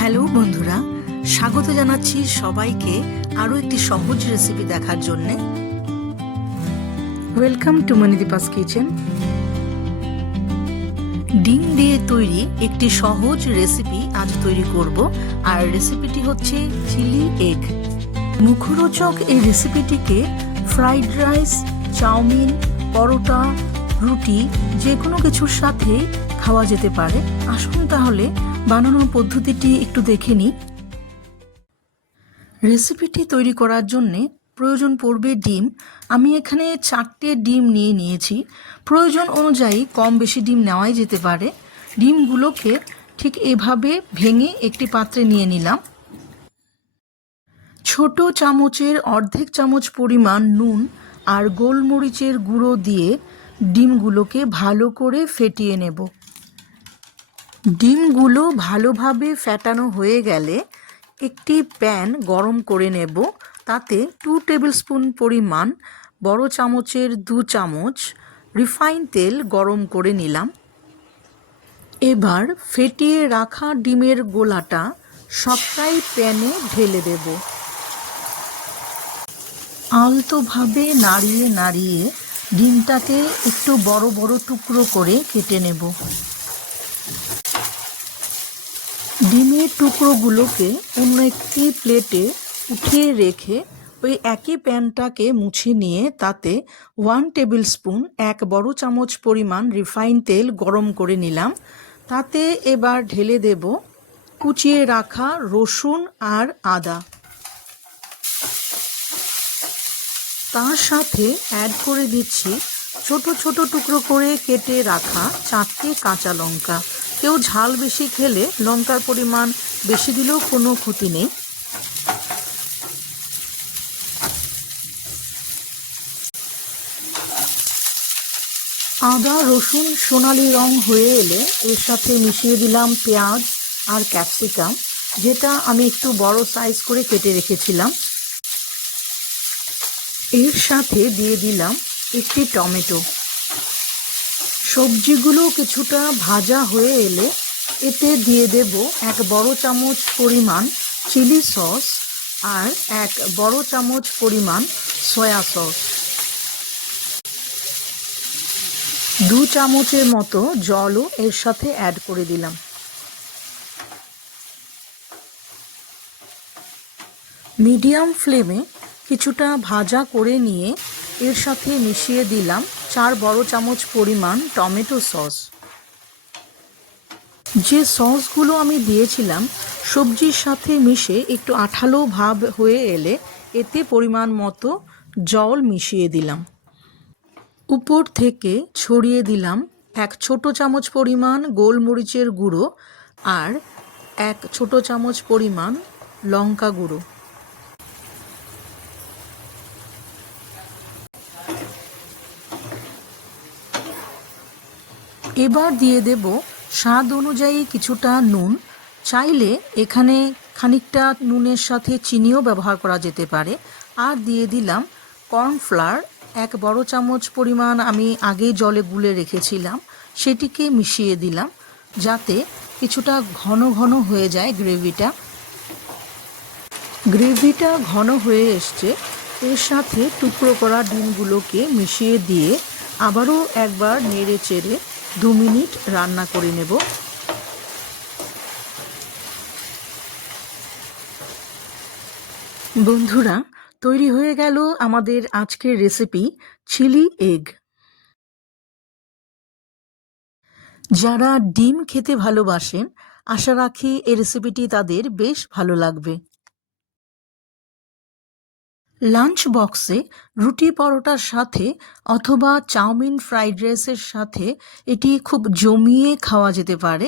Hello বন্ধুরা, স্বাগত জানাচ্ছি সবাইকে আরও একটি সহজ রেসিপি দেখার জন্যে। Welcome to Manidipa's kitchen. ডিম দিয়ে তৈরি একটি সহজ রেসিপি আজ তৈরি করব, আর রেসিপিটি হচ্ছে চিলি এগ। মুখরোচক এই রেসিপিটিকে ফ্রাইড রাইস, চাউমিন, পরোটা, রুটি যে কোনো কিছুর সাথে খাওয়া যেতে পারে। আসুন তাহলে বানানোর পদ্ধতিটি একটু দেখে নিই। রেসিপিটি তৈরি করার জন্যে প্রয়োজন পড়বে ডিম। আমি এখানে 4টে ডিম নিয়েছি। প্রয়োজন অনুযায়ী কম বেশি ডিম নেওয়াই যেতে পারে। ডিমগুলোকে ঠিক এভাবে ভেঙে একটি পাত্রে নিয়ে নিলাম। ছোট চামচের অর্ধেক চামচ পরিমাণ নুন আর গোলমরিচের গুঁড়ো দিয়ে ডিমগুলোকে ভালো করে ফেটিয়ে নেব। ডিমগুলো ভালোভাবে ফেটানো হয়ে গেলে একটি প্যান গরম করে নেব। তাতে 2 টেবিল স্পুন পরিমাণ বড় চামচের 2 চামচ রিফাইন তেল গরম করে নিলাম। এবার ফেটিয়ে রাখা ডিমের গোলাটা সবটাই প্যানে ঢেলে দেব। আলতোভাবে নাড়িয়ে নাড়িয়ে ডিমটাকে একটু বড় বড় টুকরো করে কেটে নেব। ডিমের টুকরোগুলোকে অন্য একটি প্লেটে উঠিয়ে রেখে ওই একই প্যানটাকে মুছে নিয়ে তাতে 1 টেবিল স্পুন 1 বড় চামচ পরিমাণ রিফাইন তেল গরম করে নিলাম। তাতে এবার ঢেলে দেব কুচিয়ে রাখা রসুন আর আদা। তার সাথে অ্যাড করে দিচ্ছি ছোট ছোট টুকরো করে কেটে রাখা 4টে কাঁচা লঙ্কা। কেউ ঝাল বেশি খেলে লঙ্কার পরিমাণ বেশি দিলেও কোনো ক্ষতি নেই। আদা রসুন সোনালি রং হয়ে এলে এর সাথে মিশিয়ে দিলাম পেঁয়াজ আর ক্যাপসিকাম, যেটা আমি একটু বড় সাইজ করে কেটে রেখেছিলাম। এর সাথে দিয়ে দিলাম একটি টমেটো। সবজিগুলো কিছুটা ভাজা হয়ে এলে এতে দিয়ে দেব 1 বড় চামচ পরিমাণ চিলি সস আর 1 বড় চামচ পরিমাণ সয়া সস। 2 চামচের মতো জলও এর সাথে অ্যাড করে দিলাম। মিডিয়াম ফ্লেমে কিছুটা ভাজা করে নিয়ে এর সাথে মিশিয়ে দিলাম 4 বড় চামচ পরিমাণ টমেটো সস। যে সসগুলো আমি দিয়েছিলাম সবজির সাথে মিশে একটু আঠালো ভাব হয়ে এলে এতে পরিমাণ মতো জল মিশিয়ে দিলাম। উপর থেকে ছড়িয়ে দিলাম 1 ছোট চামচ পরিমাণ গোলমরিচের গুঁড়ো আর 1 ছোট চামচ পরিমাণ লঙ্কা গুঁড়ো। এবার দিয়ে দেব স্বাদ অনুযায়ী কিছুটা নুন। চাইলে এখানে খানিকটা নুনের সাথে চিনিও ব্যবহার করা যেতে পারে। আর দিয়ে দিলাম কর্নফ্লাওয়ার 1 বড় চামচ পরিমাণ আমি আগেই জলে গুলে রেখেছিলাম, সেটিকে মিশিয়ে দিলাম যাতে কিছুটা ঘন ঘন হয়ে যায় গ্রেভিটা। গ্রেভিটা ঘন হয়ে এসছে। এর সাথে টুকরো করা ডিমগুলোকে মিশিয়ে দিয়ে আবারও একবার নেড়ে চেড়ে 2 মিনিট রান্না করে নেব। বন্ধুরা, তৈরি হয়ে গেল আমাদের আজকের রেসিপি চিলি এগ। যারা ডিম খেতে ভালোবাসেন, আশা রাখি এই রেসিপিটি তাদের বেশ ভালো লাগবে। লাঞ্চ বক্সে রুটি পরোটার সাথে অথবা চাউমিন ফ্রাইড রাইসের সাথে এটি খুব জমিয়ে খাওয়া যেতে পারে।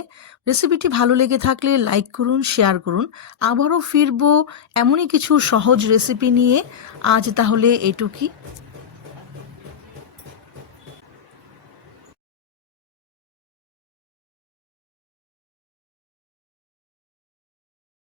রেসিপিটি ভালো লেগে থাকলে লাইক করুন, শেয়ার করুন। আবারও ফিরবো এমনই কিছু সহজ রেসিপি নিয়ে। আজ তাহলে এটুকুই।